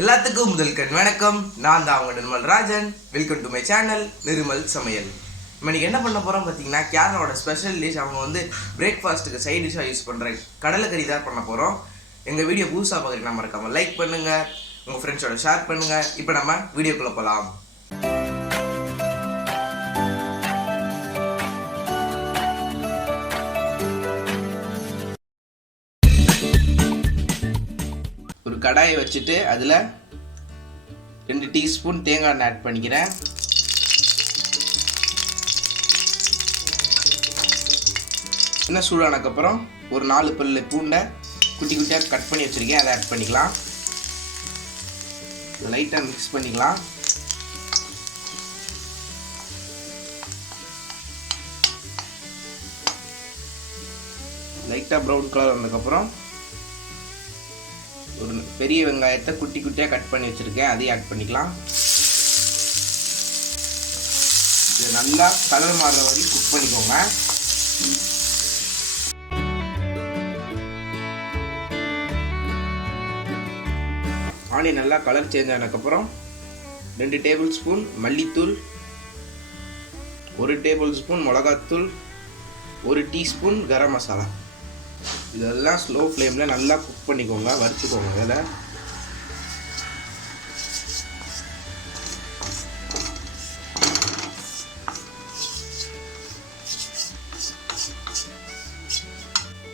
எல்லாத்துக்கும் முதல்கண் வணக்கம். நான் தான் அவங்க Nirmal Rajan. Welcome to my channel Nirmal சமையல். இன்னைக்கு என்ன பண்ண போகிறோம் பார்த்தீங்கன்னா, கேரளாவோட ஸ்பெஷல் டிஷ். அவங்க வந்து பிரேக்ஃபாஸ்ட்டுக்கு சைட் டிஷ்ஷாக யூஸ் பண்ணுற கடலைக்கறி தான் பண்ண போகிறோம். எங்கள் வீடியோ புதுசாக பார்க்குறீங்கன்னா மறக்காமல் லைக் பண்ணுங்கள், உங்கள் ஃப்ரெண்ட்ஸோட ஷேர் பண்ணுங்கள். இப்போ நம்ம வீடியோக்குள்ளே போகலாம். ஒரு கடாயை வச்சுட்டு அதில் 2 டீஸ்பூன் தேங்காய் எண்ணெய் ஆட் பண்ணிக்கிறேன். இன்னும் சூடானதுக்கப்புறம் ஒரு 4 பல்லு பூண்டை குட்டி குட்டியாக கட் பண்ணி வச்சுருக்கேன், அதை ஆட் பண்ணிக்கலாம். லைட்டாக மிக்ஸ் பண்ணிக்கலாம். லைட்டாக ப்ரௌன் கலர் வந்ததுக்கப்புறம் ஒரு பெரிய வெங்காயத்தை குட்டி குட்டியாக கட் பண்ணி வச்சுருக்கேன், அதையும் ஆட் பண்ணிக்கலாம். இது நல்லா கலர் மாறுற வரைக்கும் குக் பண்ணிக்கோங்க. ஆனியன் நல்லா கலர் சேஞ்ச் ஆனதுக்கப்புறம் 2 டேபிள் ஸ்பூன் மல்லித்தூள், 1 டேபிள் ஸ்பூன் மிளகாத்தூள், 1 டீஸ்பூன் கரம் மசாலா, இதெல்லாம் ஸ்லோ ஃப்ளேமில் நல்லா குக் பண்ணிக்கோங்க, வறுத்துக்கோங்க.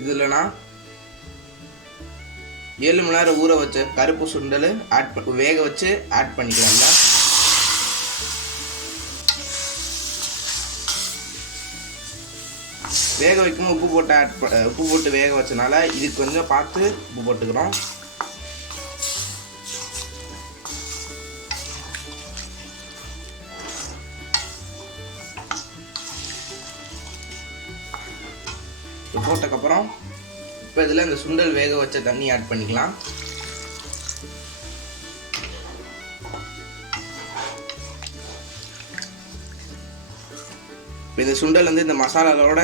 இதில் இதில் நான் 7 மணி நேரம் ஊற வச்ச கருப்பு சுண்டல் வேக வச்சு ஆட் பண்ணிக்கலாம்ல. வேக வைக்கும் உப்பு போட்டு வேக வச்சனால இதுக்கு கொஞ்சம் பார்த்து உப்பு போட்டுக்கிறோம். போட்டதுக்கப்புறம் இப்போ இதில் இந்த சுண்டல் வேக வச்ச தண்ணி ஆட் பண்ணிக்கலாம். இப்போ இந்த சுண்டல் வந்து இந்த மசாலாவோட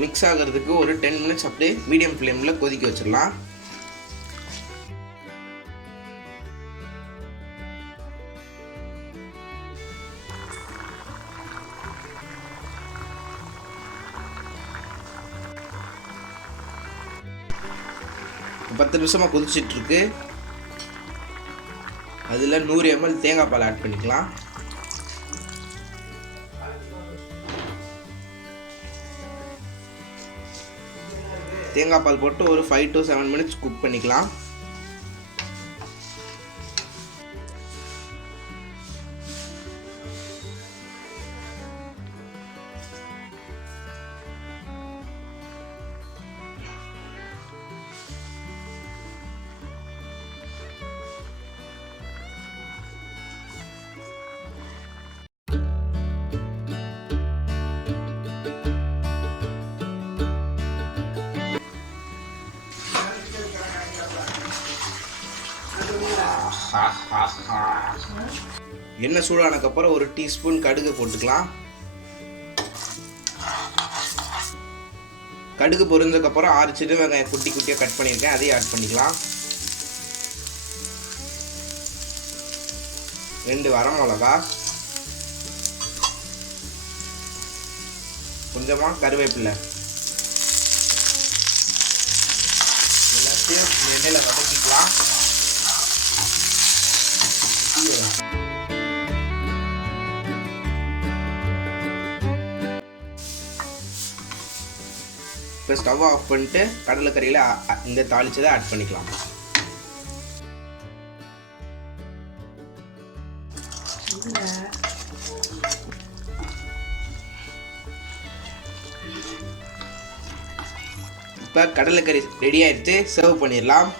மிக்ஸ் ஆகிறதுக்கு ஒரு 10 மினிட்ஸ் அப்படியே மீடியம் ஃப்ளேமில் கொதிக்க வச்சிடலாம். பத்து நிமிஷமாக கொதிச்சிட்ருக்கு. அதில் 100 ml தேங்காய் பால் ஆட் பண்ணிக்கலாம். தேங்காய் பால் போட்டு ஒரு 5 to 7 மினிட்ஸ் குக் பண்ணிக்கலாம். எண்ணெய் சூடானதுக்கப்புறம் 1 டீஸ்பூன் கடுகு போட்டுக்கலாம். கடுகு பொரிஞ்சதுக்கப்புறம் 6 சின்ன வெங்காயம் குட்டி குட்டியாக கட் பண்ணியிருக்கேன், அதையும் ஆட் பண்ணிக்கலாம். 2 வரமிளகா, கொஞ்சமாக கருவேப்பிலை, எல்லாத்தையும் எண்ணெயில் வதக்கிக்கலாம். இப்போ ஸ்டவ் ஆஃப் பண்ணிட்டு கடலைக்கறியில் இந்த தாளிச்சதை ஆட் பண்ணிக்கலாம். இப்போ கடலைக்கறி ரெடி ஆகிடுச்சு, சர்வ் பண்ணிடலாம்.